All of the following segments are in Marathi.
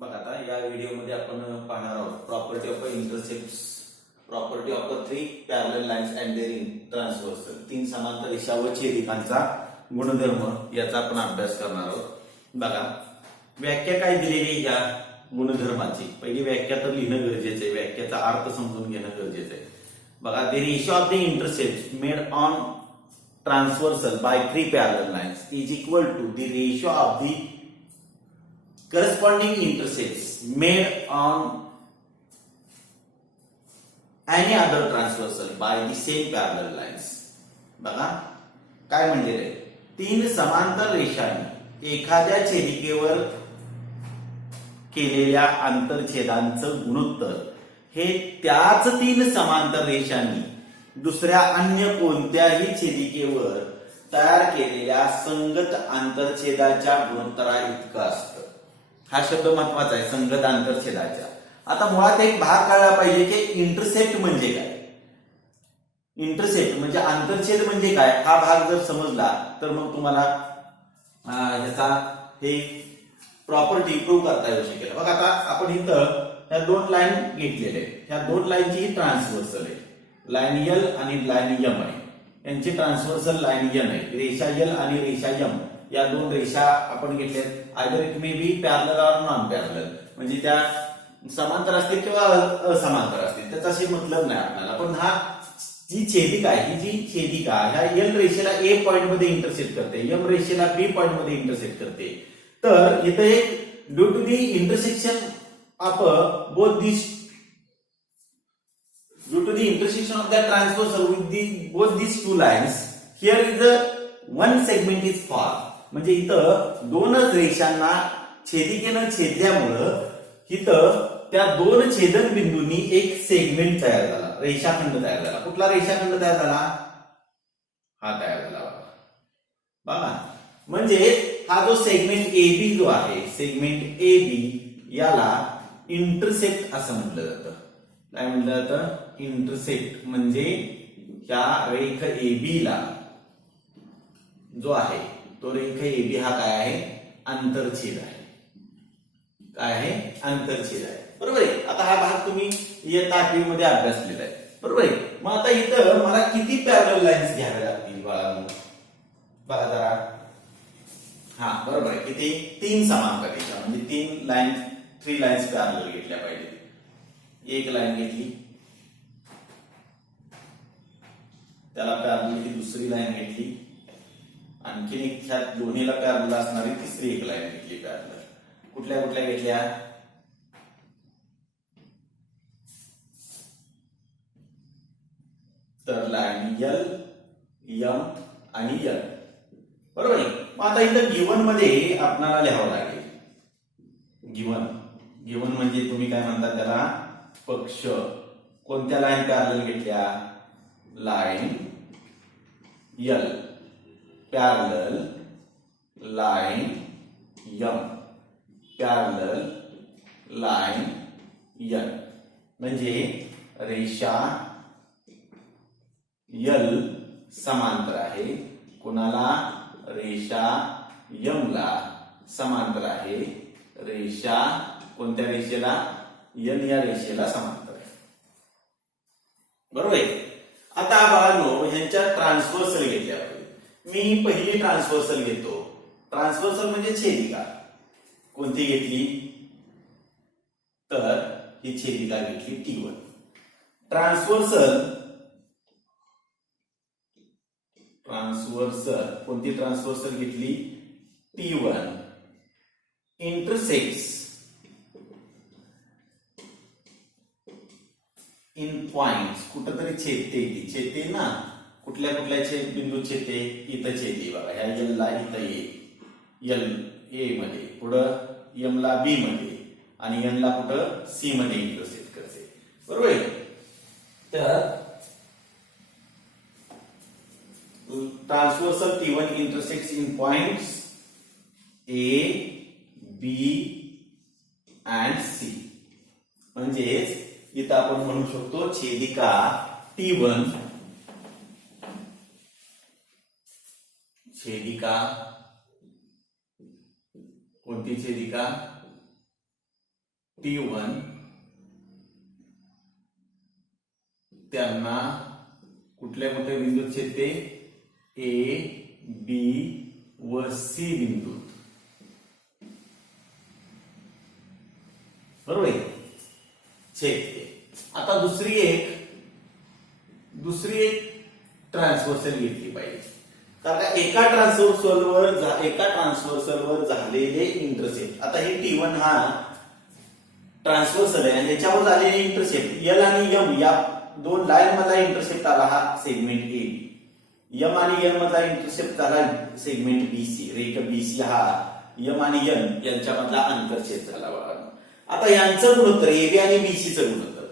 बघा आता या व्हिडिओमध्ये आपण पाहणार आहोत property of intercept, property of 3 parallel lines and their transversal, 3 समांतर रेषा व छेदिकांचा गुणधर्म याचा आपण अभ्यास करणार आहोत. बघा व्याख्या काय दिलेली या गुणधर्माची. पहिली व्याख्या तर लिहिणं गरजेचं आहे, व्याख्याचा अर्थ समजून घेणं गरजेचं आहे. बघा the ratio of the intercept made on transversal by 3 parallel lines is equal to the ratio of the corresponding intercepts made on any other transversal by the same parallel lines. बघा काय म्हणजे रे, 3 समांतर रेषांनी एखाद्या छेदिकेवर केलेल्या आंतरछेदांचं गुणोत्तर हे त्याच 3 समांतर रेषांनी दुसऱ्या अन्य कोणत्याही छेदिकेवर तयार केलेल्या संगत आंतरछेदाच्या गुणोत्तरा इतकं असतं. हा शब्द महत्वाचा आहे, संगत आंतरछेदाच्या. आता मुळात एक भाग कळला पाहिजे की इंटरसेप्ट म्हणजे काय. इंटरसेप्ट म्हणजे आंतरछेद म्हणजे काय, हा भाग जर समजला तर मग तुम्हाला ह्याचा हे प्रॉपर्टी प्रूव्ह करता येऊ शकेल. बघा आता आपण इथं ह्या 2 लाईन घेतलेल्या आहेत. ह्या 2 लाईनची ट्रान्सव्हर्सल आहे, लाईन एल आणि लाईन एम आहे. यांची ट्रान्सव्हर्सल लाईन एन आहे. रेषा एल आणि रेषा एम या 2 रेषा आपण घेतल्यात. Either it may be parallel or non parallel, म्हणजे त्या समांतर असतील किंवा असमांतर असतील, त्याचाशी मतलब नाही आपल्याला. पण हा जी छेदिका आहे, ही जी छेदिका ह्या एल रेषेला ए पॉइंट मध्ये इंटरसेक्ट करते, एम रेषेला बी पॉइंट मध्ये इंटरसेक्ट करते. तर इथे एक due to the intersection of both this, due to the intersection of that transversal with the both these two lines, here is the one segment is formed. म्हणजे इथं 2 रेषांना छेदिकेनं छेदल्यामुळं इथं त्या 2 छेदन बिंदूंनी एक सेगमेंट तयार झाला, रेषाखंड तयार झाला. कुठला रेषाखंड तयार झाला, हा तयार झाला बघा. म्हणजे हा जो सेगमेंट ए बी जो आहे, सेगमेंट ए बी याला इंटरसेप्ट असं म्हटलं जातं. काय म्हटलं जातं, इंटरसेप्ट. म्हणजे या रेख AB ला जो आहे तो रेख AB हा काय आहे, आंतरछेद आहे. काय आहे, आंतरछेद आहे. बरोबर आहे. आता हा भाग तुम्ही इयत्ता 8वी मध्ये अभ्यासलेला आहे. बरोबर आहे. मग आता इथं मला किती पॅरलल लाईन्स घ्याव्या लागतील बाळांनो, बघा जरा. हा बरोबर आहे, किती, 3 समांतर रेषा म्हणजे 3 लाईन्स पॅरलल घेतल्या पाहिजे. एक लाईन घेतली, त्याला पॅरलल ही दुसरी लाईन घेतली, आणखीन एक ह्या दोन्हीला पॅरलल असणारी तिसरी एक लाईन घेतली पॅरलल. कुठल्या कुठल्या घेतल्या, तर लाईन एल, एम आणि एल. बरोबर आहे. मग आता इथं गिवन मध्ये आपल्याला लिहावं लागेल. गिवन म्हणजे तुम्ही काय म्हणता त्याला, पक्ष. कोणत्या लाईन पॅरलल घेतल्या, line L parallel line M parallel line L. म्हणजे रेषा एल समांतर आहे कुणाला, रेषा एम ला समांतर आहे. रेषा कोणत्या रेषेला, एन या रेषेला समांतर आहे. बरोबर आहे. आता बाळांनो ह्यांच्या ट्रान्सव्हर्सल घेतल्या पाहिजे. मी पहिली ट्रान्सव्हर्सल घेतो. ट्रान्सव्हर्सल म्हणजे छेदिका. कोणती घेतली, तर ही छेदिका घेतली T1. ट्रान्सव्हर्सल कोणती ट्रान्सव्हर्सल घेतली, T1 इंटरसेक्ट्स इन पॉइंट्स. कुठंतरी छेदते ना, कुठल्या कुठल्या छेद बिंदू छेदते, इथं छेदते बघा. ह्या एल ला इथं एल ए मध्ये, पुढं एम ला बी मध्ये आणि एन ला कुठं सी मध्ये इंटरसेक्ट करते. बरोबर आहे. तर transversal T1 intersects in points A B and C. म्हणजेच इथं आपण म्हणू शकतो छेदिका T1, छेदिका कोणती छेदिका, T1 त्यांना कुठल्या कुठल्या बिंदूत छेदते? A, B व C बिंदूत. बरोबर आहे, छेदते. आता दुसरी एक ट्रान्सव्हर्सल घेतली पाहिजे, कारण एका ट्रान्सव्हर्सलवर झालेले इंटरसेप्ट. आता हे T1 हा ट्रान्सव्हर्सल आहे आणि त्याच्यावर झालेले इंटरसेप्ट L आणि M या दोन लाईन मधला इंटरसेप्ट आला हा सेगमेंट AB. M आणि N मधला इंटरसेप्ट झाला सेगमेंट BC. रेख BC हा M आणि N यांच्या मधला आंतरछेद झाला. आता यांचं गुणोत्तर AB आणि BC चं गुणोत्तर.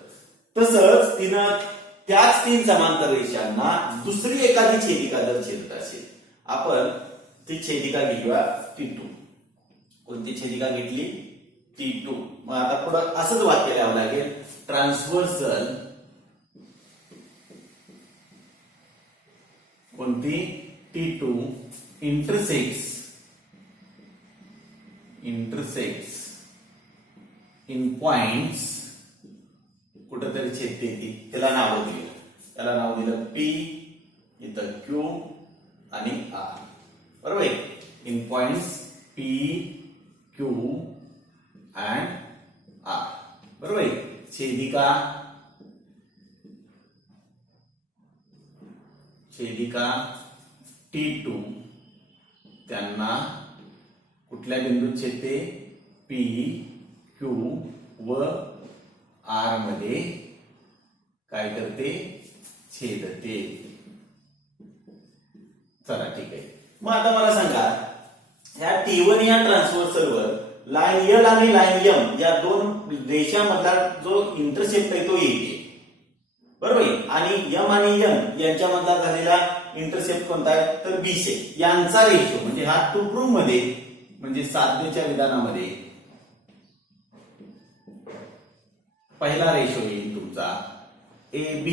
तसंच तिनं त्याच तीन समांतर रेषांना दुसरी एखादी छेदिका जर छेदत असेल, आपण ती छेदिका घेऊया T2. कोणती छेदिका घेतली? T2. मग आता पुढं असंच वाक्य लिहावं लागेल, ट्रान्सव्हर्सल कोणती? T2 इंटरसेक्ट्स इन पॉइंट्स कुठेतरी छेदते ती. त्याला नाव दिलं P, इथं Q आणि R. बरोबर आहे, in points P, Q and R. बरोबर आहे. छेदिका T2 त्यांना कुठल्या बिंदूत छेदते? P, Q व R मध्ये काय करते? छेदते. चला ठीक आहे. मग आता मला सांगा, ह्या T1 या ट्रान्सव्हर्सलवर लाईन L आणि लाईन M या दोन रेषांमधला जो इंटरसेप्ट आहे तो AB. बरोबर आहे. आणि M आणि N यांच्यामधला झालेला इंटरसेप्ट कोणता आहे? तर BC. यांचा रेशो म्हणजे हा टू प्रूव्ह मध्ये, म्हणजे साधनेच्या विधानामध्ये पहिला रेशो येईल तुमचा AB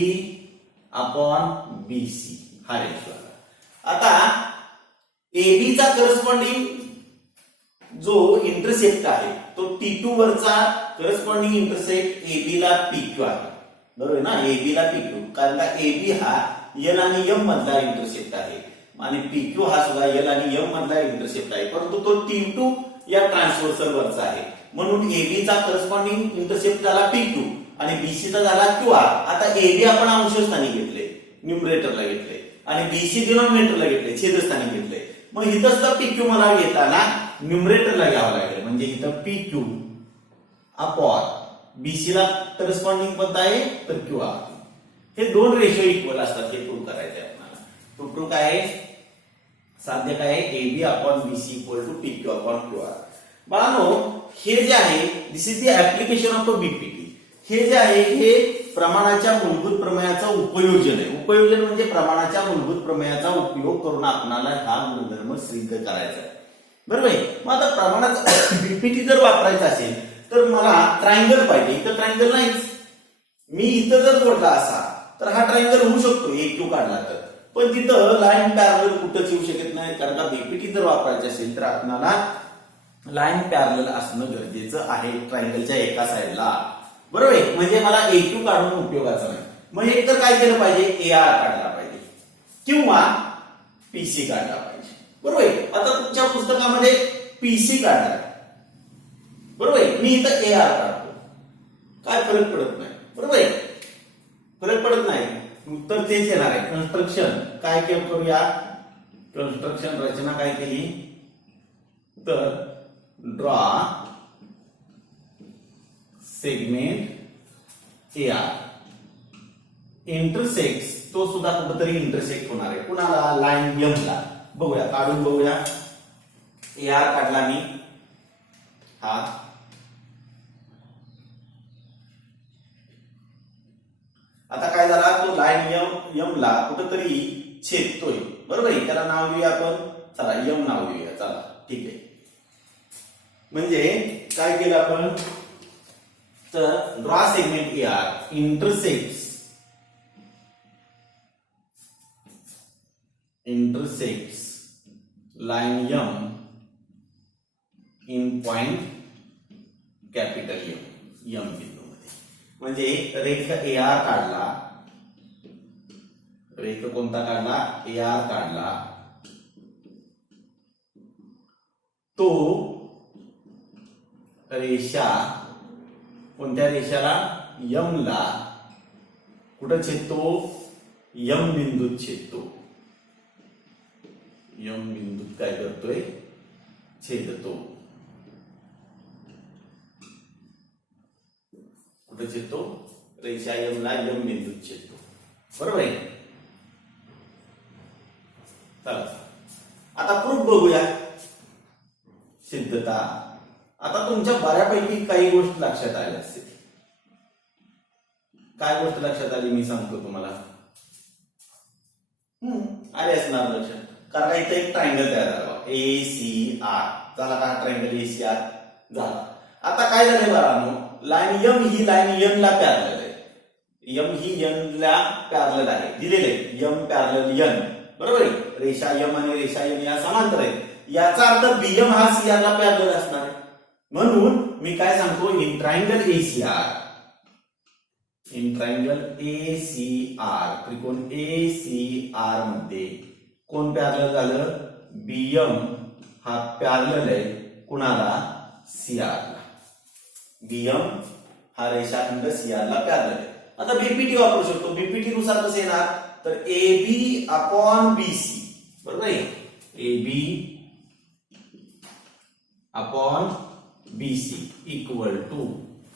अपॉन BC. हा रेशो आला. आता AB चा करस्पॉन्डिंग जो इंटरसेप्ट आहे तो T2 वरचा करस्पॉन्डिंग इंटरसेप्ट AB ला PQ आहे. बरोबर ना, AB ला PQ, कारण का AB हा L आणि M मधला इंटरसेप्ट आहे आणि PQ हा सुद्धा L आणि M मधला इंटरसेप्ट आहे, परंतु तो T2 या ट्रान्सव्हर्सल वरचा आहे. म्हणून AB चा करस्पॉन्डिंग इंटरसेप्ट झाला PQ आणि BC चा झाला QR. आता AB आपण अंशस्थानी घेतले, न्यूमरेटरला घेतले, आणि BC डिनॉमिनेटरला घेतले, छेदस्थानी घेतले. मग इथं सुद्धा PQ मला घेताना न्यूमरेटरला घ्यावं लागेल, म्हणजे इथं PQ अपॉन BC ला करस्पॉन्डिंग कोणता आहे? तर QR. हे दोन रेशो इक्वल असतात हे प्रूव्ह करायचे आपल्याला. तो प्रूव्ह काय आहे? साध्य काय आहे? AB upon BC equal to PQ upon QR. बाळांनो, हे जे आहे this is the application of BPT. हे जे आहे हे प्रमाणाच्या मूलभूत प्रमेयाचा उपयोजन आहे. उपयोजन म्हणजे प्रमाणाच्या मूलभूत प्रमेयाचा उपयोग करून आपल्याला हा गुणधर्म सिद्ध करायचा आहे. बरोबर आहे. मग आता प्रमाणाचा बीपीटी जर वापरायचा असेल तर मला ट्रायंगल पाहिजे. इथं ट्रायंगल नाहीच. मी इथं जर जोडला असा तर हा ट्रायंगल होऊ शकतो AQ काढला तर, पण तिथं लाईन पॅरलल कुठंच येऊ शकत नाही, कारण का बीपीटी जर वापरायचे असेल तर आपल्याला लाईन पॅरलल असणं गरजेचं आहे ट्रायंगलच्या एका साईडला. बरोबर आहे. म्हणजे मला AQ काढून उपयोगाचा नाही. मग एक तर काय केलं पाहिजे? AR काढला पाहिजे किंवा PC काढला पाहिजे. बरोबर आहे. आता तुमच्या पुस्तकामध्ये PC काढला, बरोबर आहे, मी इथं AR काढतो, काय फरक पडत नाही. बरोबर आहे, फरक पडत नाही. उत्तर तेच येणार आहे. कन्स्ट्रक्शन काय करूया? कन्स्ट्रक्शन रचना काय केली तर ड्रॉ सेगमेंट AR इंटरसेक्ट्स. तो सुद्धा कुठेतरी इंटरसेक्ट होणार आहे. कुणाला? लाईन M ला. बघूया, काढून बघूया. AR काढला मी, हा आता काय झाला? तो लाईन M ला कुठेतरी छेदतोय. बरोबर आहे. त्याला नाव देऊया आपण, चला M नाव देऊया. चला ठीक आहे. म्हणजे काय केलं आपण तर draw segment AR intersects line M in point capital M. M बिंदूमध्ये. म्हणजे रेख AR काढला, रेख कोणता काढला? AR काढला, तो रेषा कोणत्या रेषाला? यम ला कुठं छेदतो? यम बिंदूत छेदतो. यम बिंदूत काय करतोय? छेदतो. कुठं छेदतो? रेषा यम ला यम बिंदूत छेदतो. बरोबर आहे. चला आता प्रूफ बघूया. सिद्धता. आता तुमच्या बऱ्यापैकी काही गोष्ट लक्षात आल्या असतील. काय गोष्ट लक्षात आली मी सांगतो तुम्हाला. आले असणार लक्षात. कारण का इथे एक ट्रायंगल तयार झाला ACR. झाला का? ट्रायंगल ACR झाला. आता काय झालंय बाळांनो? लाईन यम ही लाईन यन ला पॅरलल आहे. यम ही यन ला पॅरलल आहे. दिलेलं आहे यम पॅरलल यन. बरोबर आहे. रेषा यम आणि रेषा यन या समांतर आहेत. याचा अर्थ BM हा CR ला पॅरलल असणार आहे. म्हणून मी काय सांगतो? In triangle ACR, in triangle ACR, त्रिकोण ACR मध्ये कोण पॅरलल झालं? BM हा पॅरलल आहे कुणाला? CR ला. BM हा रेषाखंड CR ला पॅरलल आहे. आता BPT वापरू शकतो. BPT नुसार कसं येणार? तर AB अपॉन BC. बरोबर आहे. AB upon BC equal to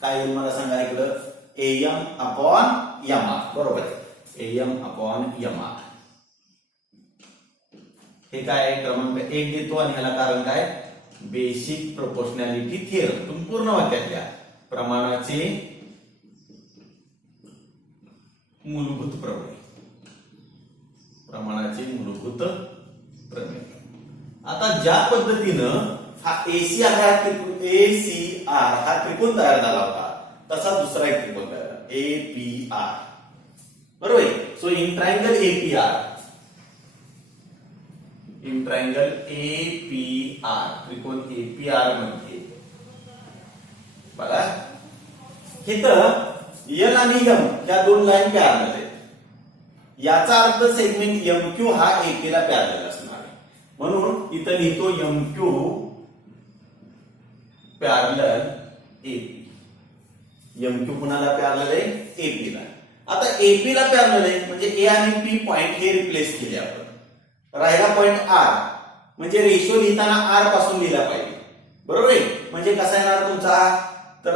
काय येईल मला सांगा इकडं? AM upon MR. बरोबर आहे. AM upon MR. हे काय? क्रमांक 1 देतो आणि ह्याला कारण काय? Basic proportionality theorem. तुम्ही पूर्ण वाक्यात द्या. प्रमाणाचे मूलभूत प्रमेय. प्रमाणाचे मूलभूत प्रमेय. आता ज्या पद्धतीनं हा ACR हा त्रिकोण तयार झाला होता तसा दुसरा एक त्रिकोण तयार झाला APR. बरोबर आहे. So in triangle APR, in triangle APR, त्रिकोण APR मध्ये बघा इथं L आणि M या दोन लाईन पॅरलल आहेत. याचा अर्थ सेगमेंट MQ हा AP ला पॅरलल असणार आहे. म्हणून इथं लिहितो MQ पॅरलल AP. MQ कुणाला पॅरलल आहे? AP ला. आता AP ला पॅरलल आहे म्हणजे A आणि P पॉइंट हे रिप्लेस केले आपण. राहिला पॉइंट R. म्हणजे रेशो लिहिताना R पासून लिहिला पाहिजे. बरोबर आहे. म्हणजे कसा येणार तुमचा? तर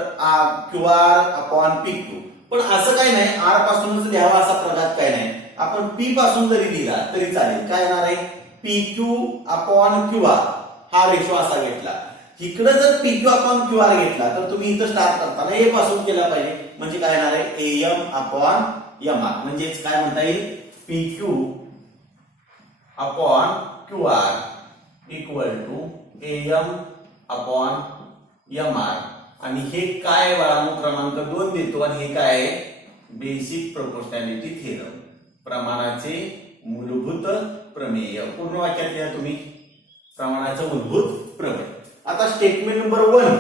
QR अपॉन PQ. पण असं काही नाही R पासूनच लिहावा असा प्रघात काही नाही. आपण P पासून जरी लिहिला तरी चालेल. काय येणार आहे? PQ अपॉन QR हा रेशो असा घेतला. इकडे जर PQ अपॉन QR घेतला तर तुम्ही इथं स्टार्ट करताना A पासून केला पाहिजे. म्हणजे काय येणार आहे? AM upon MR. म्हणजेच काय म्हणता येईल? PQ upon QR equal to AM upon MR. आणि हे काय बाळांनो? क्रमांक 2 देतो आणि हे काय आहे? Basic proportionality theorem. प्रमाणाचे मूलभूत प्रमेय. पूर्ण वाक्यात लिहा तुम्ही. प्रमाणाचं मूलभूत प्रमेय. आता स्टेटमेंट नंबर 1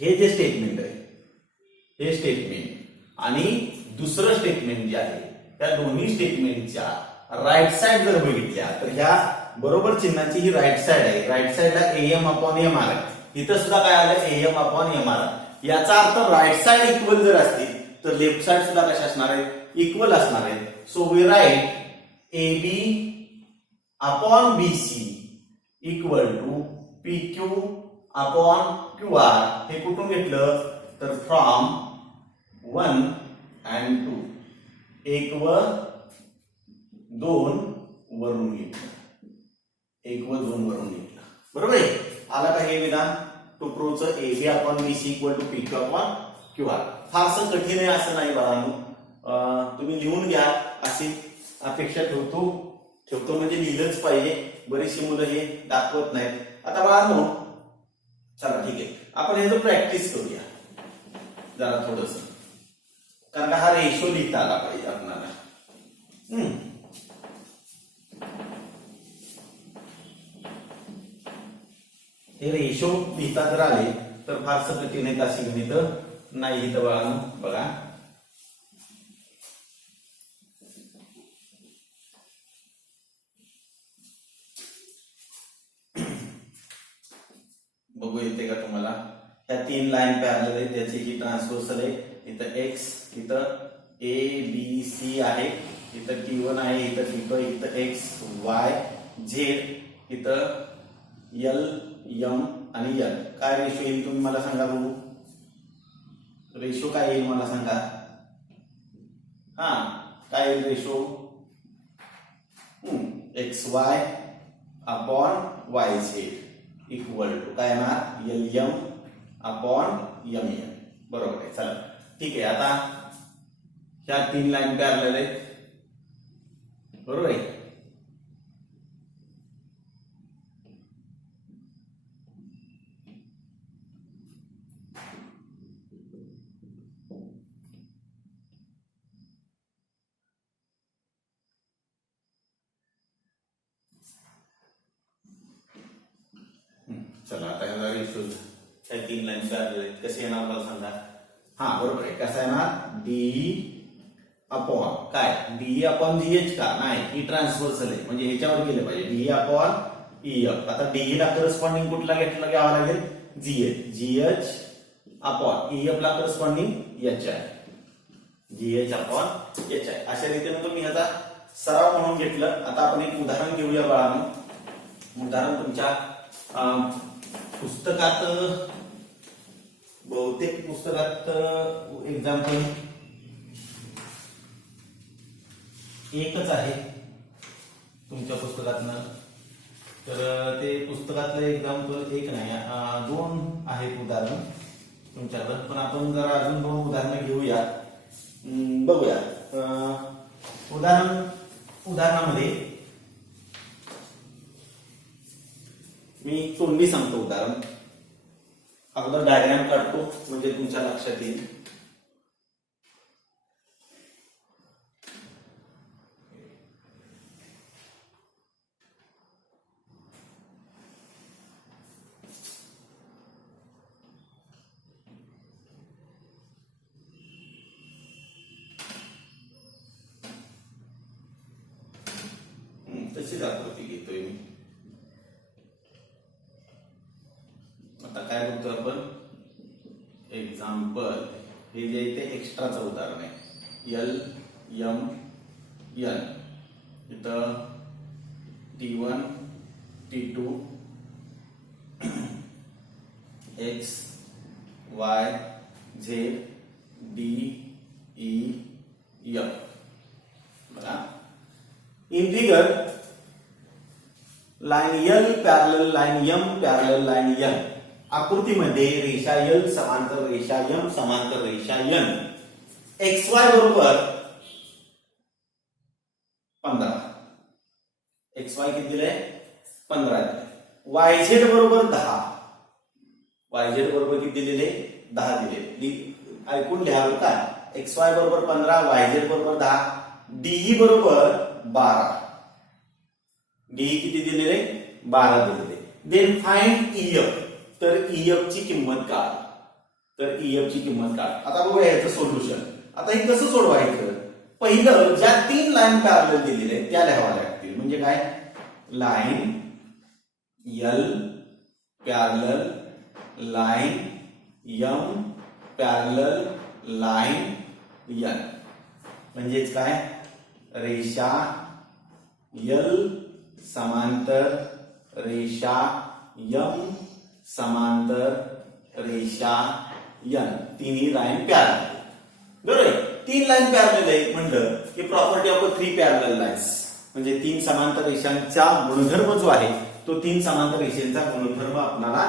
हे जे स्टेटमेंट आहे हे स्टेटमेंट आणि दुसरं स्टेटमेंट जे आहे त्या दोन्ही स्टेटमेंटच्या राईट साइड जर बघितल्या तर ह्या बरोबर चिन्हाची ही राईट साइड आहे. राईट साइडला AM अपॉन MR आहे. इथं सुद्धा काय आलं? AM upon MR. याचा अर्थ राईट साइड इक्वल जर असतील तर लेफ्ट साइड सुद्धा कशा असणार आहे? इक्वल असणार आहे. So we write AB upon BC equal to PQ upon QR. हे कुठून घेतलं? तर फ्रॉम 1 and 2. 1 व 2 वरून घेतलं. 1 व 2 वरून घेतलं. बरोबर आहे. आला का हे विधान? टू प्रूव्हचं AB upon BC equal to PQ upon QR. फारसं कठीण आहे असं नाही बाळांनो. तुम्ही लिहून घ्या अशी अपेक्षा ठेवतो म्हणजे लिहिलंच पाहिजे. बरीचशी मुलं हे दाखवत नाहीत. आता बाळांनो चला ठीक आहे आपण ह्याचं प्रॅक्टिस करूया जरा थोडस. कारण का हा रेशो लिहिता आला पाहिजे आपल्याला. हे रेशो लिहिता जर आले तर फारसं कठीण आहेत अशी गणित नाही इथं बाळांनो बघा, बघू येते का तुम्हाला? ह्या 3 लाईन पॅरलल आहे, त्याची ही ट्रान्सव्हर्सल आहे. इथं एक्स, इथं ए बी सी आहे, इथं T1 आहे, इथं T2, इथं एक्स वाय झेड, इथं एल एम आणि एल. काय रेशो येईल तुम्ही मला सांगा बघू? रेशो काय येईल मला सांगा? हा, काय येईल ratio? X Y upon Y Z equal to काय येणार? L M upon M N. बरोबर आहे. चला ठीक आहे. आता ह्या 3 लाईन पॅरलल आहेत, बरोबर आहे. चला आता ह्याला रेशो, ह्या 3 लाईन पॅरलल आहेत, कसे येणार मला सांगा? हा बरोबर आहे. कसा येणार? डी अपॉन काय? डी अपॉन जीएच का? नाही, ही ट्रान्सव्हर्सल आहे म्हणजे ह्याच्यावर गेले पाहिजे. D upon EF. आता डीई ला करस्पॉन्डिंग कुठला घ्यावा लागेल? जीएच. जीएच अपॉन ईएफ ला करस्पॉन्डिंग एच आहे. जीएच अपॉन एच आहे. अशा रीतीने तुम्ही ह्याचा सराव म्हणून घेतलं. आता आपण एक उदाहरण घेऊया बाळांनो. उदाहरण तुमच्या पुस्तकात, बहुतेक पुस्तकात एक्झाम्पल एकच आहे तुमच्या पुस्तकातनं. तर ते पुस्तकातलं एक्झाम्पल एक नाही, 2 आहेत उदाहरण तुमच्याकडं. पण आपण जरा अजून 2 उदाहरणं घेऊया, बघूया. उदाहरणामध्ये मी तोंडी सांगतो उदाहरण. अगोदर डायग्राम काढतो म्हणजे तुमच्या लक्षात येईल. तशीच आकृती घेतोय मी. आता काय बघतो आपण? एक्झाम्पल हे जे इथे एक्स्ट्राचं उदाहरण आहे. एल एम एन, इथं T1 T2 X Y Z D E F. बघा, in figure line L parallel line M parallel line N. आकृतीमध्ये रेषा एल समांतर रेषा एम समांतर रेषा एन. एक्स वाय बरोबर 15. एक्स वाय किती दिले? 15 दिले. वाय झेड बरोबर 10. वाय झेड बरोबर किती दिलेले? 10 दिले. ऐकून लिहा का? एक्स वाय बरोबर 15, वाय झेड बरोबर 10, डीई बरोबर 12. डीई किती दिलेले? 12 दिलेले. Then find EF. तर ईएफ ची किंमत काढ. तर ईएफ ची किंमत काढ. आता बघूया याचं सोल्युशन. आता हे कसं सोडवायचं? पहिलं ज्या 3 लाईन पॅरलल दिलेले त्या लिहाव्या लागतील. म्हणजे काय? Line L parallel line M parallel line N. म्हणजेच काय? रेषा एल समांतर रेषा एम समांतर रेषा एन. तिन्ही लाईन पॅरलल. बरोबर. 3 लाईन पॅरलल आहे म्हणलं की प्रॉपर्टी ऑफ 3 पॅरलल लाईन्स. म्हणजे 3 समांतर रेषांचा गुणधर्म जो आहे तो 3 समांतर रेषांचा गुणधर्म आपल्याला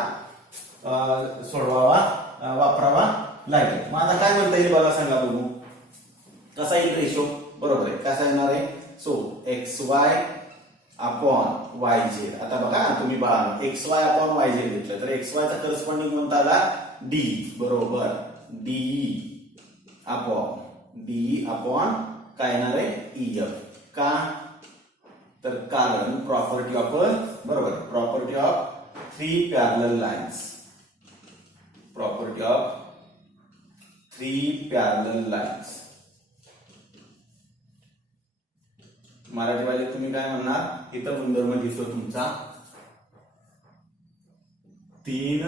वापरावा लागेल. मग आता काय म्हणता येईल मला सांगा बघू. कसा येईल रेशो? बरोबर आहे. कसा येणार आहे? So x Y upon Y Z. आता बघा तुम्ही बघा, x Y upon Y Z घेतलं तर एक्स वायचा करस्पॉन्डिंग कोणता आला? डी. बरोबर. डीई अपॉन काय येणार आहे? ईएफ. का? तर कारण प्रॉपर्टी ऑफ, बरोबर, property of 3 parallel lines. Property of 3 parallel lines. मराठीवाले तुम्ही काय म्हणणार, इथं गुणधर्म दिसतो तुमचा 3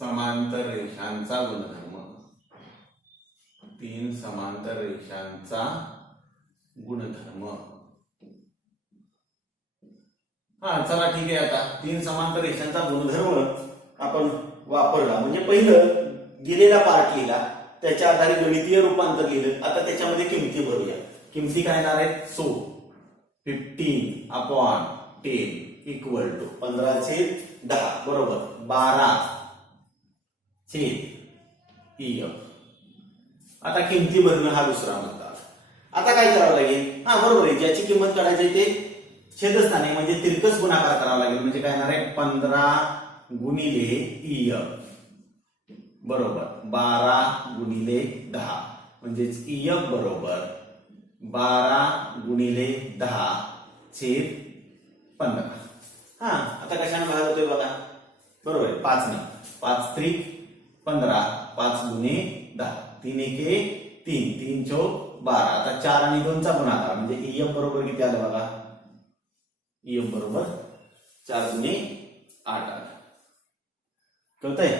समांतर रेषांचा गुणधर्म. 3 समांतर रेषांचा गुणधर्म. हा चला ठीक आहे. आता 3 समांतर रेषांचा गुणधर्म आपण वापरला म्हणजे पहिलं दिलेला पार्ट लिहिला, त्याच्या आधारे गणितीय रूपांतर केलं. आता त्याच्यामध्ये किमती भरूया. किमती काय येणार आहेत, सो 15/10 इक्वल टू 15/10 बरोबर 12/EF. आता किमती भरणं हा दुसरा मुद्दा. आता काय करावं लागेल, हा बरोबर आहे, ज्याची किंमत काढायची ते छेदस्थानी म्हणजे तिरकस गुणाकार करावा लागेल. म्हणजे काय येणार आहे 15 × EF बरोबर 12 × 10 म्हणजेच EF बरोबर 12 × 10/15. हा आता कशाने भाग होतोय बघा, बरोबर आहे 5 ने 5 3 15 5 × 10 3 1 3 3 4 12. आता 4 आणि 2 चा गुणाकार म्हणजे EF बरोबर किती आलं बघा, EF बरोबर 4 × 8 आलं. कळतंय.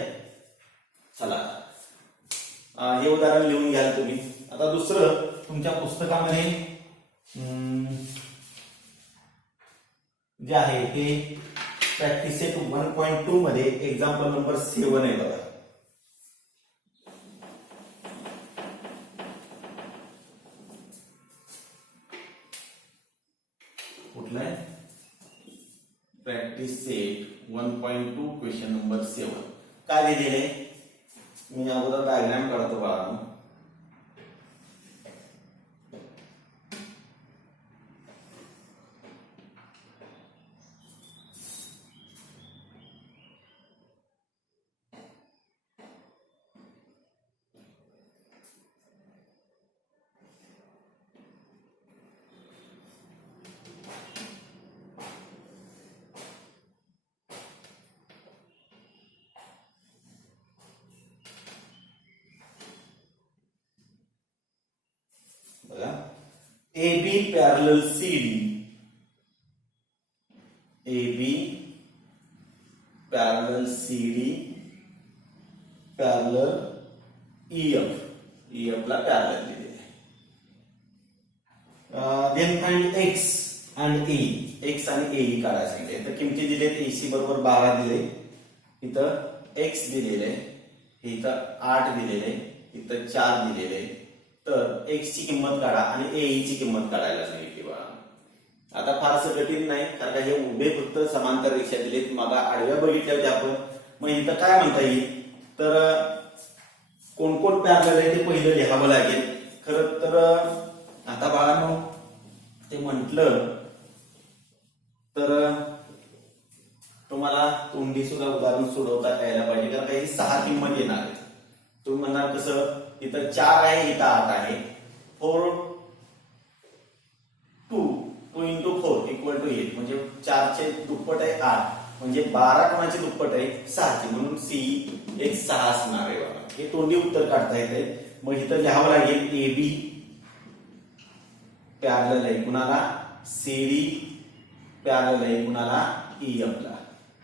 चला हे उदाहरण लिहून घ्याल तुम्ही. आता दुसरं तुमच्या पुस्तकामध्ये जे आहे ते प्रॅक्टिस सेट 1.2 मध्ये एक्झाम्पल नंबर 7 आहे बघा. कुठलं आहे, प्रॅक्टिस सेट 1.2 क्वेश्चन नंबर 7. काय दिलेले, मी अगोदर डायग्राम काढतो बाळांनो. AB parallel CD, AB parallel CD parallel EF, EF ला पॅरलल दिलेले. Then find X and A, X आणि A काढायला सांगितले. तर किमती दिलेत, AC बरोबर 12 दिले, इथं X दिलेले, इथं 8 दिलेले, इथं 4 दिलेले. तर X ची किंमत काढा आणि A ची किंमत काढायला सांगितली बघा. आता फारसं कठीण नाही, कारण हे उभे फक्त समांतर रेषा दिलेत, मग आडव्या बघितल्या होत्या आपण. मग इथं काय म्हणता येईल, तर कोण कोण पॅरलल आहे ते पहिलं लिहावं लागेल. खरं तर आता बाळांनो ते म्हटलं तर तुम्हाला तोंडी सुद्धा उदाहरण सोडवता यायला पाहिजे, कारण काही 6 किंमत येणार आहे. तुम्ही म्हणणार कसं, इथं 4 आहे, इथं 8 आहे. 4 2 2 × 4 इक्वल टू 8 म्हणजे 4 चे दुप्पट आहे 8 म्हणजे 12 कोणाचे दुप्पट आहे 6 चे, म्हणून C एक 6 असणार आहे बघा. हे तोंडी उत्तर काढता येते. मग इथं लिहावं लागेल AB पॅरलल आहे कुणाला, CD पॅरलल आहे कुणाला, EF ला.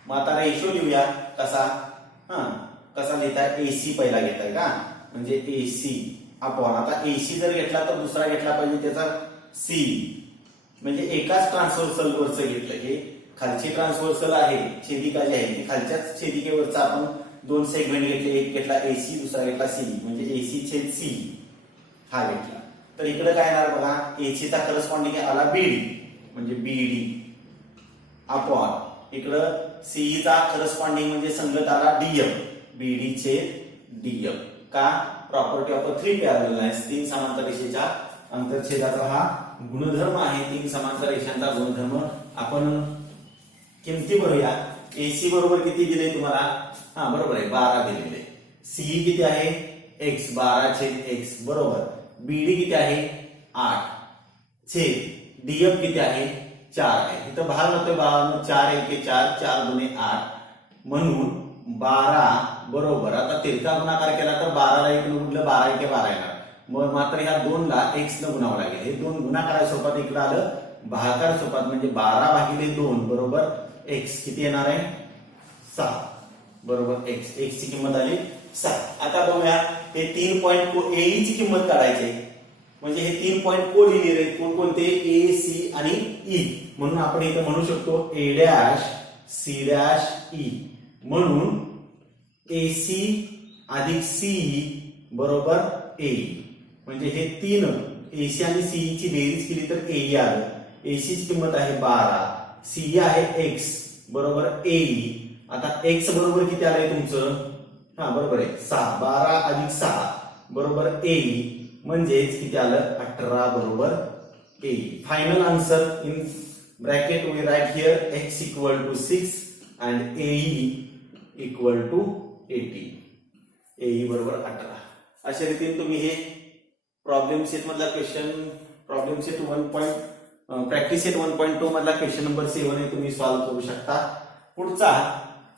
मग आता रेशो लिहूया कसा, कसा लिहिताय, AC पहिला घेताय का, म्हणजे AC अपॉन, आता AC जर घेतला तर दुसरा घेतला पाहिजे त्याचा C, म्हणजे एकाच ट्रान्सव्हर्सल वरचं घेतलं. हे खालची ट्रान्सव्हर्सल आहे, छेदिका जी आहे ती खालच्याच छेदिकेवरचा आपण 2 सेगमेंट घेतले, एक घेतला AC दुसरा घेतला C, म्हणजे AC छेद C हा घेतला. तर इकडे काय येणार बघा, AC चा करस्पॉन्डिंग आला BD म्हणजे BD अपॉन इकडं CE चा करस्पॉन्डिंग म्हणजे संगत आला DF, BD छेद DF. का, प्रॉपर्टी ऑफ 3 पॅरलल लाईन्स, 3 समांतर रेषेच्या अंतरछेदाचा हा गुणधर्म आहे. 3 समांतर रेषांचा गुणधर्म. आपण किमती भरूया. AC बरोबर किती दिले तुम्हाला, हा बरोबर आहे 12 दिलेले. CE किती आहे X, 12/X बरोबर. BD किती आहे 8 छेद DF किती आहे 4 आहे. इथं भाग होतोय 4 1 4 4 2 8 म्हणून 12 बरोबर, आता तिरका गुणाकार केला तर 12ला 1 न गुणलं 12 1 12 येणार, मग मात्र ह्या 2ला x न गुणावं लागेल. हे 2 गुणाकार स्वरूपात इकडे आलं, भागाकार स्वरूपात म्हणजे 12 भागिले 2 बरोबर x किती येणार आहे 6 बरोबर x ची किंमत आली 6. आता बघूया हे 3 पॉइंट ए ची किंमत काढायची, म्हणजे हे 3 पॉइंट कोलिनियर आहेत, कोणकोणते ए सी आणि ई, म्हणून आपण इथे म्हणू शकतो A dash C dash E, म्हणून ए सी अधिक सी बरोबर ए, म्हणजे हे 3 ए सी आणि सी ची बेरीज केली तर ए आलं. ए सी ची किंमत आहे 12, सी आहे एक्स बरोबर ए. आता एक्स बरोबर किती आलंय तुमचं, हा बरोबर आहे 6, 12 अधिक 6 बरोबर ए, म्हणजेच किती आलं 18 बरोबर a. Final answer in bracket we write here x equal to 6 and a equal to 18, a बरोबर 18. अशा रीतीने तुम्ही हे प्रॉब्लेम सेट मधला question, problem set 1. Practice set 1.2 मधला क्वेश्चन नंबर 7 हे तुम्ही सॉल्व्ह करू शकता. पुढचा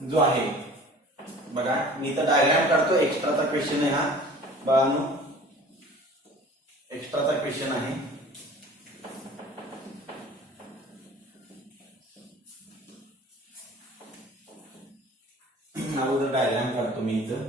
जो आहे बघा, मी तर डायग्राम काढतो, एक्स्ट्राचा क्वेश्चन आहे हा बाळांनो, एक्स्ट्राचा क्वेश्चन आहे. अगोदर डायग्राम काढतो मी इथं.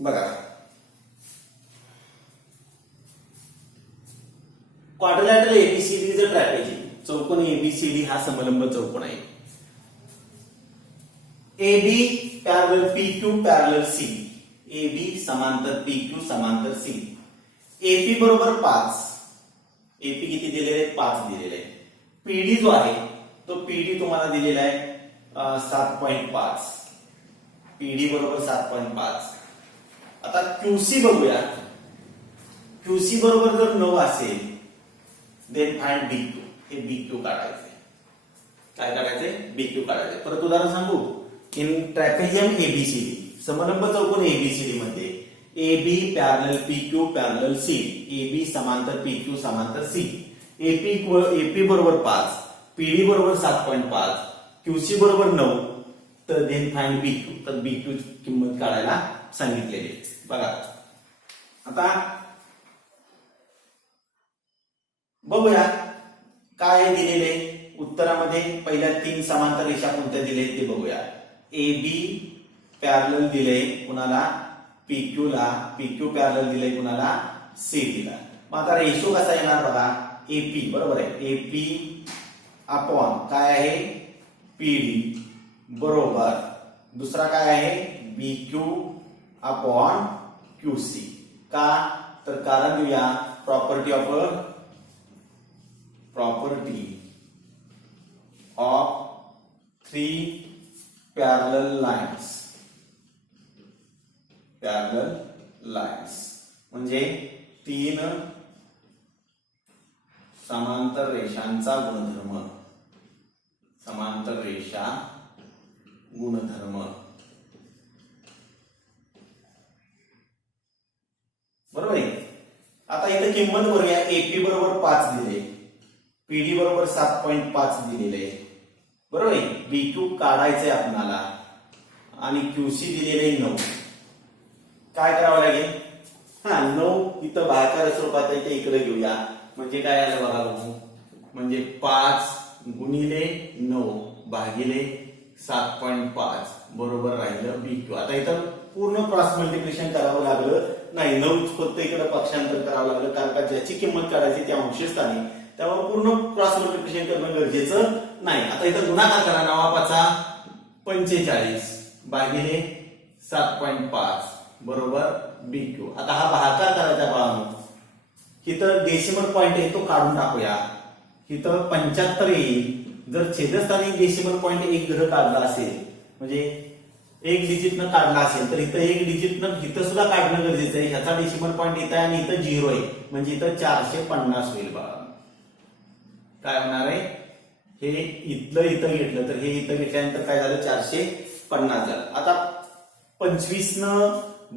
बघा, quadrilateral ABCD is a trapezium. चौकोन एबीसीडी हा समलंब चौकोन आहे. AB parallel PQ parallel C, AB समांतर PQ समांतर C. AP बरोबर 5, AP किती दिलेले आहेत 5 दिलेले आहे. PD जो आहे तो PD तुम्हाला दिलेला आहे 7.5, PD बरोबर 7.5. आता QC बघूया, QC बरोबर जर 9 असेल देन फाइंड BQ. हे BQ काढायचे, काय काढायचे BQ काढायचे. परत उदाहरण सांगू, इन ट्रॅपेझियम एबीसीडी, समलंब चौकोन एबीसीडी मध्ये AB parallel PQ parallel C, AB समांतर PQ समांतर C, AP बरोबर 5, PD बरोबर 7.5, QC बरोबर 9, तर देन फाइंड BQ. तर BQ ची किंमत काढायला सांगितलेली. बघा आता बघूया काय दिलेले उत्तरामध्ये. पहिल्या 3 समांतर रेषा कोणत्या दिले ते बघूया. AB पॅरलल दिले कुणाला PQ ला, PQ पॅरलल दिले कुणाला C ला. मग आता रेशो कसा येणार बघा, AP बरोबर आहे AP अपॉन काय आहे PD बरोबर दुसरा काय आहे BQ अपॉन QC. का तर कारण देऊया प्रॉपर्टी ऑफ 3 पॅरलल लाईन्स, म्हणजे 3 समांतर रेषांचा गुणधर्म, समांतर रेषा गुणधर्म बरोबर आहे. आता इथे किंमत बघूया, AP बरोबर 5 दिले, PD बरोबर 7.5 दिलेले बरोबर आहे. BQ काढायचंय आपणाला आणि QC दिलेले 9. काय करावं लागेल, हा 9 इथं भागाकार स्वरूपात इथे इकडे घेऊया, म्हणजे काय आलं बघा बघू, म्हणजे 5 गुणिले 9 भागिले 7.5 बरोबर राहिलं BQ. आता इथं पूर्ण क्रॉस मल्टिप्लिकेशन करावं लागलं नाही, 9 फक्त इकडे पक्षांतर करावं लागलं, कारण का ज्याची किंमत काढायची त्या अंशस्थानी, त्यामुळे पूर्ण क्रॉस मल्टिप्लिकेशन करणं गरजेचं नाही. आता इथं गुणाकार करा, 9 45 भागिले 7.5 बरोबर BQ. आता हा भागाकार करायचा बाळांनो, इथं डेसिमल पॉइंट आहे तो काढून टाकूया, इथं 75 येईल जर छेदस्थानी डेसिमल पॉईंट एक घड काढला असेल म्हणजे एक डिजिटनं काढला असेल तर इथं एक डिजिटनं इथं सुद्धा काढणं गरजेचं आहे. ह्याचा डेसिमल पॉईंट इथं आहे आणि इथं 0 आहे म्हणजे इथं 450 होईल बघा. काय होणार आहे, हे इथलं इथं घेतलं तर हे इथं घेतल्यानंतर काय झालं 450 झालं. आता 25 न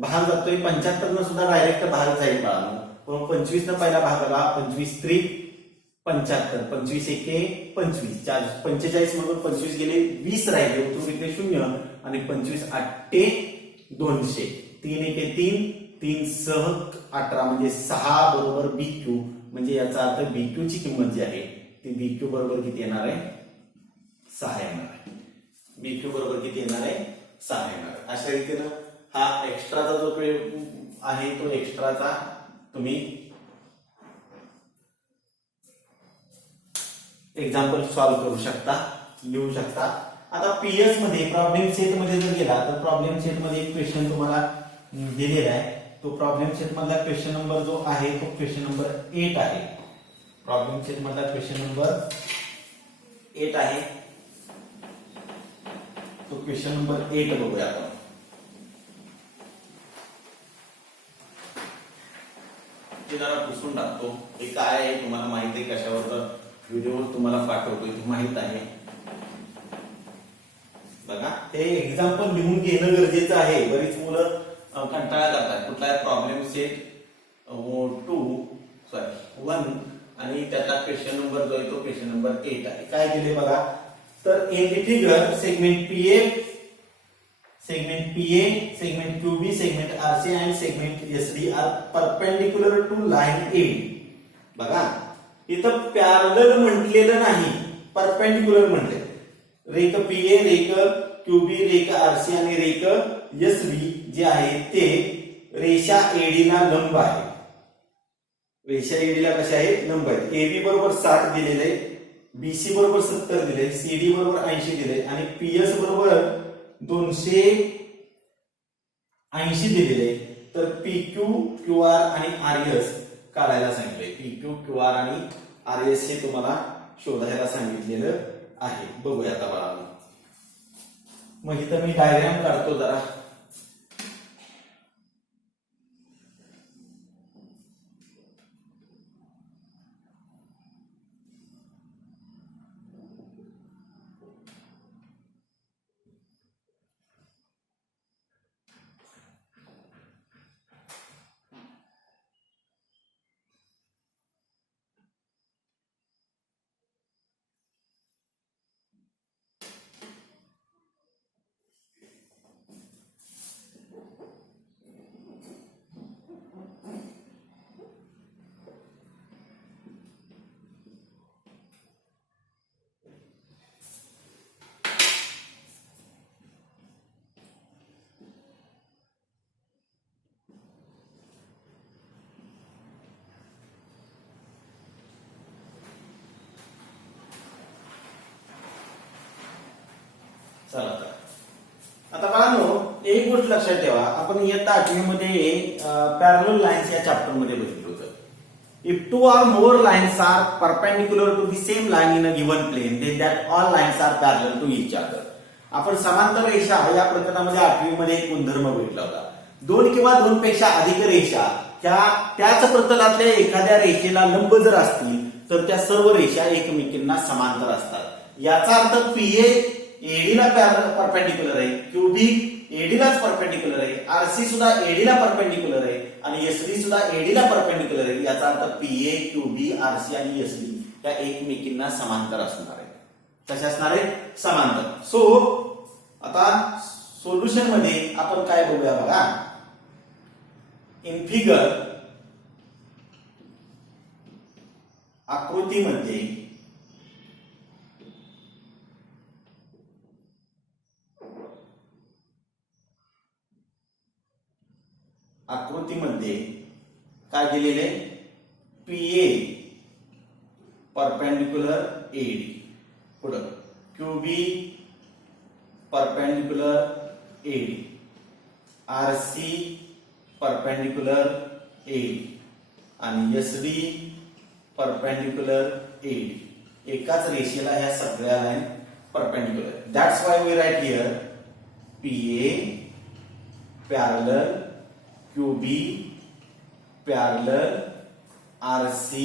भाग जातोय, 75 न सुद्धा डायरेक्ट भाग जाईल बाळांनो. पण 25 न पहिला भाग आला, 25 त्रिक 75, 25 एके 25, 45 मधून 25 गेले 20 राहिले, उत्तर इथे 0 आणि 25 आठे 200, 3 एके 3, 3 सहग 18 म्हणजे 6 बरोबर BQ. म्हणजे याचा अर्थ BQ ची किंमत जी आहे ती BQ बरोबर किती येणार आहे, 6 येणार आहे. BQ बरोबर किती येणार आहे, 6 येणार आहे. अशा रीतीनं हा एक्स्ट्राचा जो आहे तो एक्स्ट्राचा तुम्ही एक्झाम्पल सॉल्व्ह करू शकता, लिहू शकता. आता पीएस मध्ये प्रॉब्लेम सेट मध्ये जर गेला तर प्रॉब्लेम सेट मध्ये एक क्वेश्चन तुम्हाला दिलेला आहे. तो प्रॉब्लेम सेट मधला क्वेश्चन नंबर जो आहे तो क्वेश्चन नंबर 8 आहे. प्रॉब्लेम सेट मधला क्वेश्चन नंबर 8 आहे. तो क्वेश्चन नंबर 8 बघूया आपण. ते जरा पुसून टाकतो. हे काय आहे तुम्हाला माहित आहे, कशावर व्हिडिओ तुम्हाला पाठवतोय ते माहित आहे. बघा ते एक्झाम्पल लिहून घेणं गरजेचं आहे. बरीच मुलं कंटाळा करतात. कुठला प्रॉब्लेम सेट 1 आणि त्याचा क्वेश्चन नंबर जो आहे तो क्वेश्चन नंबर 8 आहे. काय दिले बघा, तर in the figure segment PA, segment QB, segment RC and segment SD are perpendicular to line AD. बघा इथं पॅरलल म्हटलेलं नाही, परपेंडिक्युलर म्हटले. रेख PA, रेख QB, रेख RC आणि रेख SD जे आहे ते रेषा AD ला लंब आहे. रेषा AD ला कशा आहे, लंब आहेत. AB बरोबर 60 दिलेले, BC बरोबर 70 दिले, CD बरोबर 80 दिले आणि PS बरोबर 280 दिलेले. तर PQ, QR आणि RS काढायला सांगितले. PQ, QR आणि RS हे तुम्हाला शोधायला सांगितलेलं आहे. बघूया आता बाळांनो. मग इथं मी डायग्राम काढतो जरा. चला आता बाळांनो एक गोष्ट लक्षात ठेवा. आपण इयत्ता 8वी मध्ये पॅरलल लाईन्स या चॅप्टर मध्ये बघितलं होतं. If 2 or more lines are perpendicular to the same line in a given plane, then that all lines are parallel to each other. आपण समांतर रेषा या प्रकरणामध्ये 8वी मध्ये एक गुणधर्म बघितला होता. 2 किंवा 2 पेक्षा अधिक रेषा त्याच प्रतलातल्या एखाद्या रेषेला लंब जर असतील तर त्या सर्व रेषा एकमेकींना समांतर असतात. याचा अर्थ PA AD ला परपेंडिक्युलर आहे, QB AD लाच परपेंडिक्युलर आहे, RC सुद्धा AD ला परपेंडिक्युलर आहे आणि SD सुद्धा AD ला परपेंडिक्युलर आहे. याचा अर्थ PA, QB, RC आणि SD या एकमेकींना समांतर असणार आहे. कशा असणार आहे, समांतर. सो आता सोल्युशन मध्ये आपण काय बघूया बघा. इन फिगर आकृतीमध्ये काय दिलेले, PA परपेंडिक्युलर AD, पुढं QB perpendicular AD, RC perpendicular AD आणि SD परपेंडिक्युलर AD एकाच रेषेला ह्या सगळ्या line perpendicular. That's why we write here PA parallel QB parallel RC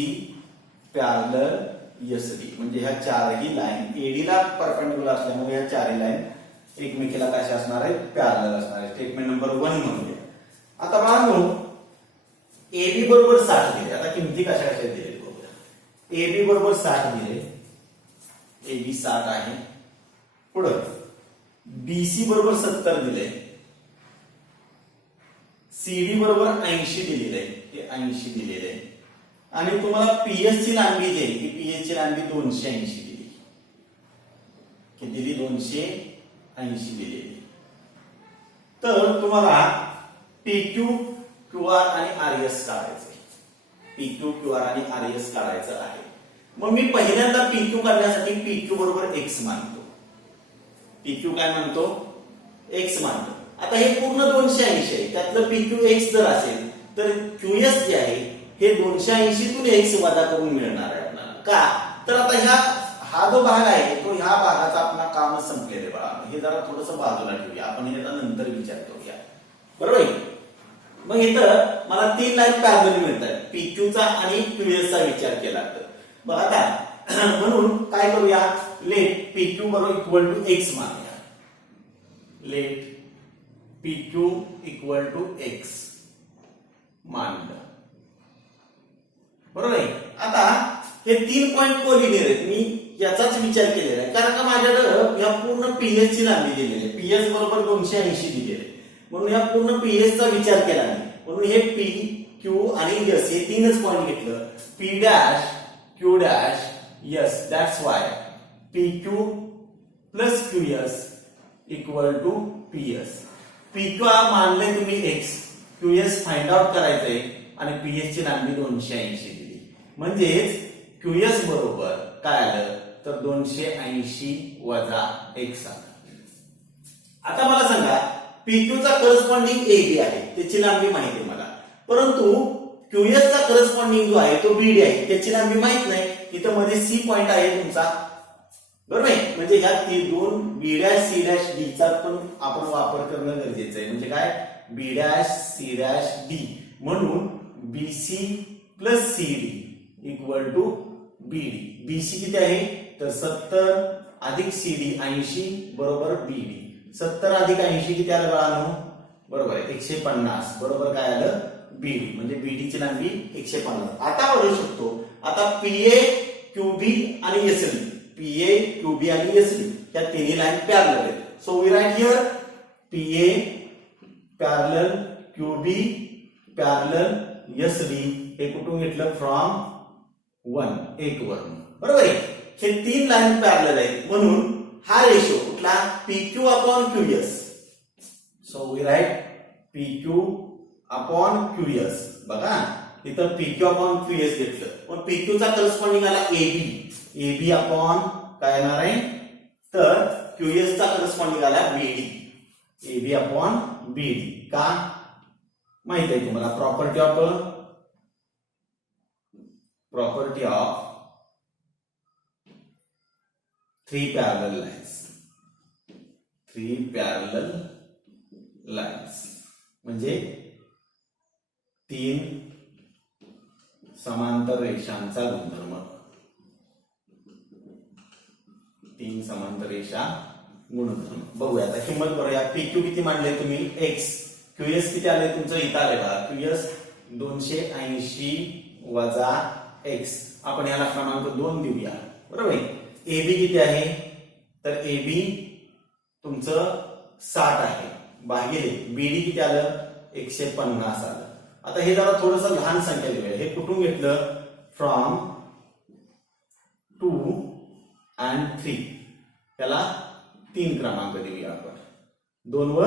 parallel SD. म्हणजे ह्या चारही लाईन AD ला परपेंडिक्युलर असल्यामुळे ह्या चारही लाईन एकमेकीला कशा असणार आहेत, पॅरलल असणार आहे. स्टेटमेंट नंबर 1 म्हणूया. आता बाळांनो AB बरोबर 60 दिले. आता किमती कशा कशा दिले बघूया. AB बरोबर 60 दिले, AB 60 आहे. पुढं BC बरोबर 70 दिले, CD बरोबर 80 दिलेले आहे, ते 80 दिलेले आहे. आणि तुम्हाला PS ची लांबी जी आहे ती PS ची लांबी 280 दिली. किती दिली, 280 दिलेली. तर तुम्हाला PQ QR आणि RS काढायचं आहे. PQ QR आणि RS काढायचं आहे. मग मी पहिल्यांदा PQ काढण्यासाठी PQ बरोबर X मानतो. PQ काय म्हणतो, X मानतो. आता हे पूर्ण 280 आहे, त्यातलं PQ X जर असेल तर QS जे आहे हे 280 तून X वजा करून मिळणार आहे आपल्याला. का तर आता हा जो भाग आहे तो ह्या भागाचा आपला काम संपलेले बघा. हे जरा थोडंसं बाजूला ठेवूया, आपण हे नंतर विचार करूया. बरोबर आहे. मग इथं मला 3 लाईन पॅरलल मिळतात. PQ चा आणि QS चा विचार केला तर बघा आता म्हणून काय करूया, लेट PQ बरोबर इक्वल टू X मानूया. Let PQ equal to X मानलं. बरोबर आहे. आता हे 3 पॉइंट कोलिनियर आहेत. मी याचाच विचार केलेला आहे कारण का माझ्याकडे या पूर्ण PS ची लांबी दिलेली आहे. PS बरोबर 280 दिलेली आहे. म्हणून या पूर्ण PS चा विचार केला मी. म्हणून हे P Q आणि S हे 3च पॉइंट घेतलं. P dash Q dash S. That's why PQ plus QS equal to PS. PQ मानले तुम्ही X, QS फाइंड आउट करायचंय आणि PS ची लांबी 280 दिली. म्हणजेच QS बरोबर काय आलं तर 280 वजा X आलं. आता मला सांगा PQ चा करस्पॉन्डिंग AB आहे, त्याची लांबी माहिती आहे मला. परंतु QS चा करस्पॉन्डिंग जो आहे तो BD आहे, त्याची लांबी माहित नाही. इथं मध्ये C पॉइंट आहे तुमचा. बरोबर आहे. म्हणजे ह्या दोन B dash C dash D चा पण आपण वापर करणं गरजेचं आहे. म्हणजे काय B dash C dash D. म्हणून BC plus CD equal to BD. BC किती आहे तर 70 अधिक CD 80 बरोबर BD. 70 अधिक 80 किती आलं बाळांनो, बरोबर आहे 150 बरोबर काय आलं BD. म्हणजे BD ची लांबी 150. आता बघू शकतो आता PA QB आणि SD, PA QB आणि SD या तिन्ही लाईन पॅरलल आहेत. So we write here PA parallel QB parallel SD. हे कुठून घेतलं फ्रॉम 1 वरून. बरोबर आहे. हे 3 लाईन पॅरलल आहेत म्हणून हा रेशो कुठला PQ upon QS. So we write PQ upon QS. बघा इथं PQ अपॉन QS घेतलं. मग PQ चा करस्पॉन्डिंग आला AB अपॉन काय येणार आहे तर QS चा करस्पॉन्डिंग आला BD. AB upon BD. का माहित आहे तुम्हाला प्रॉपर्टी ऑफ 3 पॅरलल लाईन्स म्हणजे 3 समांतर रेषांचा गुणधर्म. 3 समांतर रेषा गुणधर्म बघूया. आता किंमत बघूया. PQ किती मांडले तुम्ही X, QS किती आले तुमचं इथं आले बघा. QS 280 वजा X. आपण याला क्रमांक 2 देऊया. बरोबर आहे. AB किती आहे तर AB तुमचं 60 आहे भागिले BD किती आलं 150 आलं. आता हे जरा थोडंसं लहान संख्या लिहूया. हे कुठून घेतलं फ्रॉम 2 and 3. त्याला 3 क्रमांक देऊया आपण. 2 व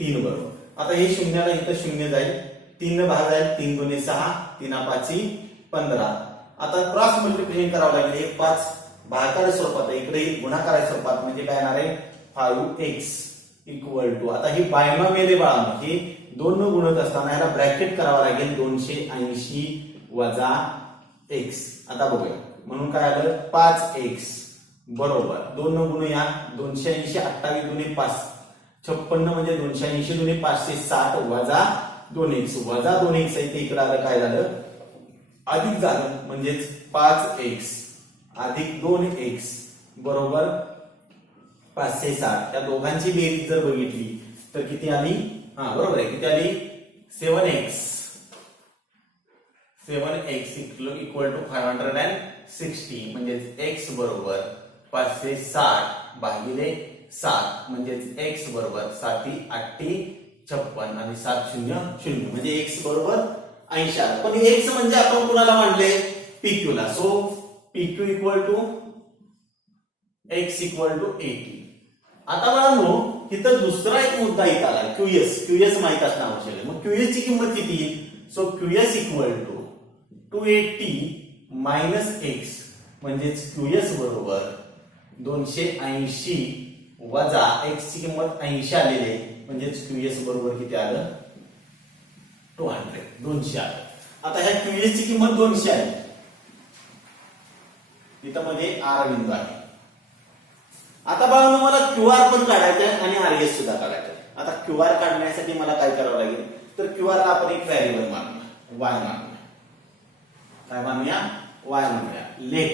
3 बरोबर. आता हे शून्याला इथं 0 जाईल. 3 न भाग जाईल. 3 गुणे 6 3 5 15. आता क्रॉस मल्टिप्लिकेशन करावं लागेल. हे 5 भागाकार स्वरूपात आहे, इकडे गुणाकार स्वरूपात म्हणजे काय येणार आहे 5x इक्वल टू. आता ही बायनॉमियल आहे बाळा. हे 2 न गुणत असताना याला ब्रॅकेट करावं लागेल 280 वजा x. आता बघूया म्हणून काय आलं 5x बरोबर 2 न गुणूया 280 28 दुने 5 56 म्हणजे 280 दुने 560 वजा 2x वजा 2x आहे ते इकडे आलं काय झालं अधिक झालं म्हणजेच 5x अधिक 2x बरोबर 560 त्या दोघांची बेरीज जर बघितली तर किती आली बरोबर आहे किती आली 7x इक्वल टू 560 म्हणजे x बरोबर 560 भागिले 7 म्हणजे x बरोबर 7 8 56 आणि 7 0 0 म्हणजे x बरोबर 80 आलं. पण x म्हणजे आपण कुणाला मांडले PQ ला. So PQ equal to x equal to 80. आता बाळांनो इथं दुसरा एक मुद्दा इथं आला QS माहित असणं आवश्यक आहे. मग QS ची किंमत किती येईल so QS equal to 280 minus x म्हणजेच QS बरोबर 280 वजा x ची किंमत 80 आलेली आहे म्हणजेच QS बरोबर किती आलं 200 आलं. आता ह्या QS ची किंमत 200 आहे तिथं मध्ये R बिंदू आहे. आता बाळांनो मला QR पण काढायचा आहे आणि RS सुद्धा काढायचा आहे. आता QR काढण्यासाठी मला काय करावं लागेल तर QR ला आपण एक व्हेरिएबल मानूया y मानूया काय मानूया y मानूया let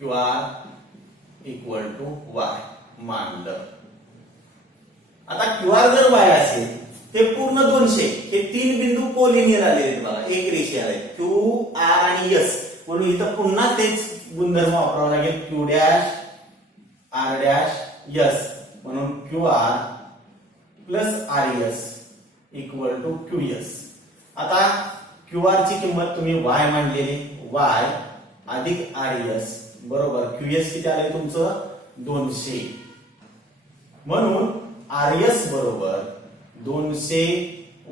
QR equal to y मानलं. आता QR जर y असेल ते पूर्ण 200 हे 3 बिंदू कोलिनियर आलेले आहेत बघा एक रेषा आले Q R आणि S म्हणून इथं पुन्हा तेच गुणधर्म वापरावा लागेल Q dash R dash S म्हणून QR plus RS equal to QS. आता QR ची किंमत तुम्ही y मांडलेली y अधिक RS बरोबर QS किती आले तुमचं 200 म्हणून RS बरोबर 200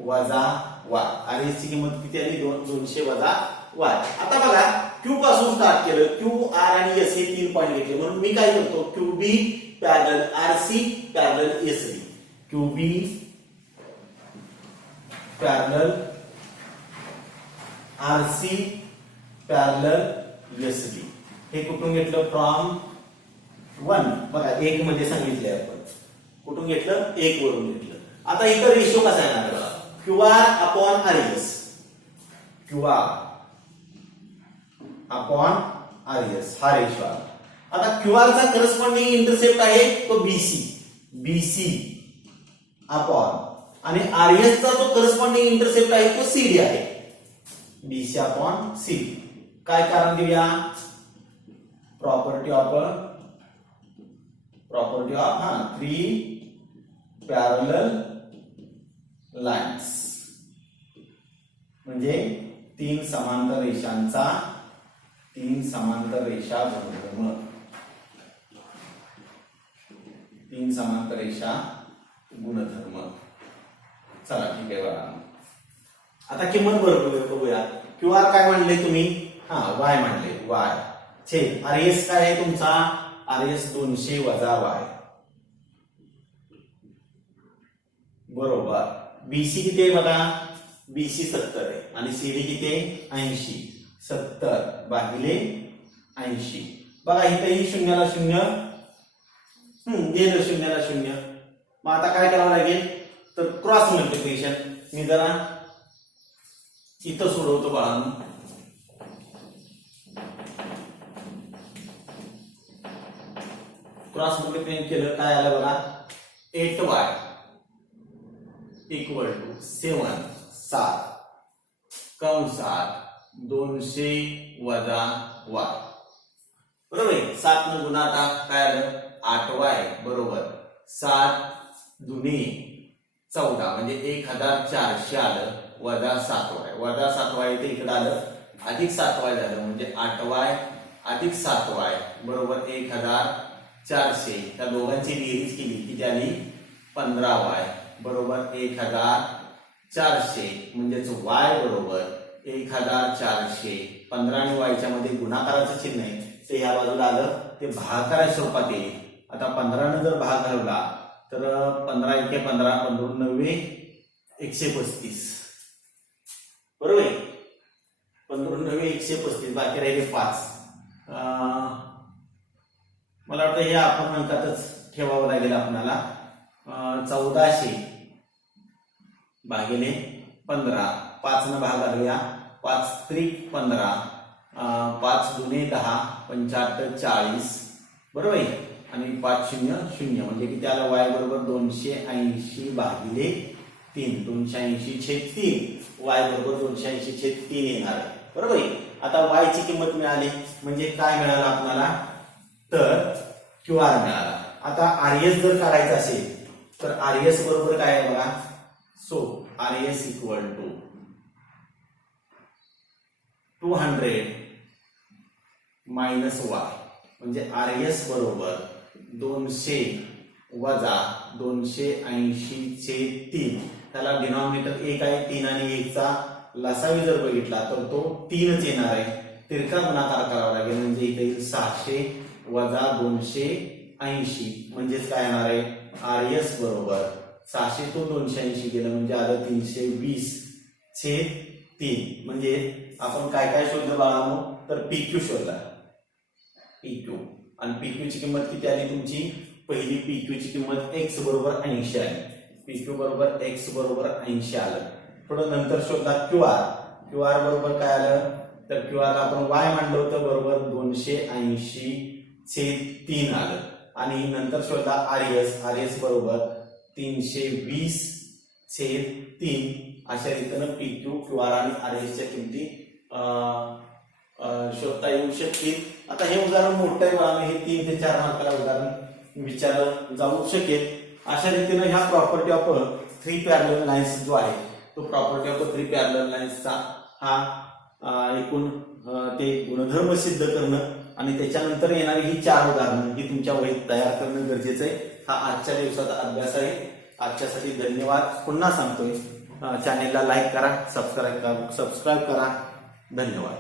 वजा y RS ची किंमत किती आली 200 वजा y. आता बघा Q पासून स्टार्ट केलं Q R आणि S हे 3 पॉइंट घेतले म्हणून मी काय करतो QB parallel RC parallel SB QB parallel RC parallel SB हे कुठून घेतलं फ्रॉम 1 बघा 1 मध्ये सांगितले आपण कुठून घेतलं 1 वरून घेतलं. आता इथं रेशो कसा येणार बघा QR upon RS QR upon RS हा रेशो आहे. आता QR चा करस्पॉन्डिंग इंटरसेप्ट आहे तो BC अपॉन आणि RS चा जो करस्पॉन्डिंग इंटरसेप्ट आहे तो CD आहे BC अपॉन CD. काय कारण देऊया प्रॉपर्टी ऑफ 3 पॅरलल लाईन्स म्हणजे 3 समांतर रेषा गुणधर्म 3 समांतर रेषा गुणधर्म. चला ठीक आहे बघा आता किंमत बघूया QR काय मांडले तुम्ही y मांडले y छेद RS काय आहे तुमचा RS 200 वजा y बरोबर BC किती आहे बघा BC 70 आहे आणि CD किती आहे 80 70 भागिले 80 बघा इथेही शून्याला शून्य गेलं शून्याला शून्य. मग आता काय करावं लागेल तर क्रॉस मल्टिप्लिकेशन मी जरा इथं सोडवतो बाळांनो. क्रॉस मल्टिप्लिकेशन केलं काय आलं बघा 8y इक्वल टू 7 कंसात 200 वजा y बरोबर आहे. 7 न गुणाटा काय आलं 8y बरोबर 7 दुने 14 म्हणजे 1400 आलं वजा 7y इथे इकडे आलं अधिक 7y झालं म्हणजे 8y अधिक 7y बरोबर 1400. त्या दोघांची बेरीज केली किती आली 15y बरोबर 1400 म्हणजेच y बरोबर 1400. 15 आणि y च्या मध्ये गुणाकाराचं चिन्ह आहे ते या बाजूला आलं ते भागाकारा स्वरूपात येईल. आता 15 ने जर भाग घालवला तर 15 एके 15 15 9 135 बरोबर 15 पूर्णवे 135 बाकी राहिले 5. मला वाटतं हे आपण अंकातच ठेवावं लागेल आपल्याला. 1400 भागिले 15 5 न भाग घालूया. 5 त्रिक 15 5 दुने 10 पंचाहत्तर 40 बरोबर आहे. आणि 5 0 0 म्हणजे की त्याला y बरोबर 280 भागिले 3 280/3 y बरोबर 280/3 येणार आहे बरोबर आहे. आता y ची किंमत मिळाली म्हणजे काय मिळालं आपल्याला तर QR मिळाला. आता RS जर काढायचं असेल तर RS बरोबर काय आहे बघा. So RS equal to 200 minus y म्हणजे RS बरोबर 200 वजा 280/3. त्याला डिनॉमिनेटर 1 आहे 3 आणि 1 चा लसावी जर बघितला तर तो 3च येणार आहे. तिरका गुणाकार करावा लागेल म्हणजे इथे येईल 600 वजा 280 म्हणजेच काय येणार आहे RS बरोबर 600 तो 280 गेलं म्हणजे आलं 320/3. म्हणजे आपण काय काय शोधलं बाळांनो तर PQ शोधला. PQ आणि PQ ची किंमत किती आली तुमची पहिली PQ ची किंमत x बरोबर 80 आहे. PQ बरोबर x बरोबर 80 आलं. थोडं नंतर शोधला QR. QR बरोबर काय आलं तर QR आपण y मांडलं होतं बरोबर 280/3 आलं. आणि नंतर शोधला RS बरोबर 320/3. अशा रीतीनं PQ QR आणि RS च्या किमती शोधता येऊ शकतील. आता हे उदाहरण मोठं आहे बघा. हे 3 ते 4 मार्काला उदाहरण विचारलं जाऊ शकेल. अशा रीतीनं ह्या प्रॉपर्टी ऑफ 3 पॅरलल लाईन्स जो आहे तो प्रॉपर्टी ऑफ 3 पॅरलल लाईन्सचा हा एकूण ते गुणधर्म सिद्ध करणं आणि त्याच्यानंतर येणारी ही 4 उदाहरणं ही तुमच्या वहीत तयार करणं गरजेचं आहे. हा आजच्या दिवसाचा अभ्यास आहे. आजच्यासाठी धन्यवाद. पुन्हा सांगतोय चॅनेलला लाईक करा, सबस्क्राईब करा. धन्यवाद.